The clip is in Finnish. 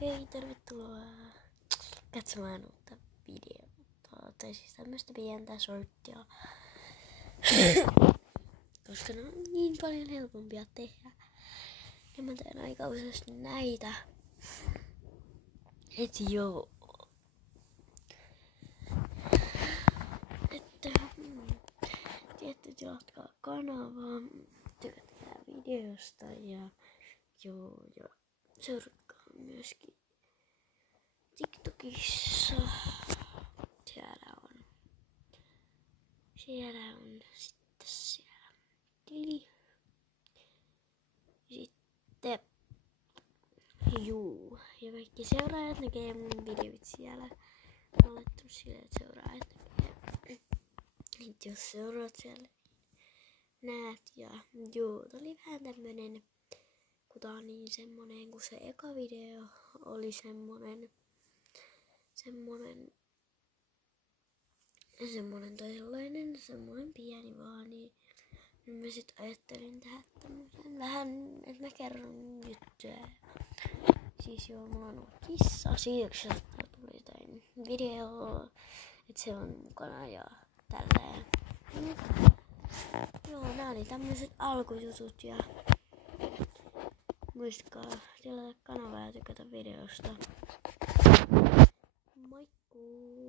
Hei, tervetuloa katsomaan uutta videota, tai siis tämmöstä pientä shorttia, koska ne on niin paljon helpompia tehdä. Ja mä teen aika useasti näitä. Et joo. Että tietty tilatkaa kanavaa, tykätkää videosta ja joo, ja seuratkaa myöskin TikTokissa. Siellä on sitten siellä tili. Sitten juu. Ja kaikki seuraajat näkee mun videot siellä. Mä oon laittanut silleen, että seuraajat näkee. Et jos seuraat siellä, näet. Ja juu, tää oli vähän tämmönen, kun tää on niin semmonen, kun se eka video oli semmonen toisenlainen, semmoinen pieni vaan, niin mä sit ajattelin tehdä tämmösen vähän, että mä kerron juttuja. Siis joo, mulla on kissa, siitä tuli jotain video, että se on mukana ja tälleen. Joo, nää oli tämmöset alkujutut ja muistakaa tilata kanavaa ja tykätä videosta. Moikkuu!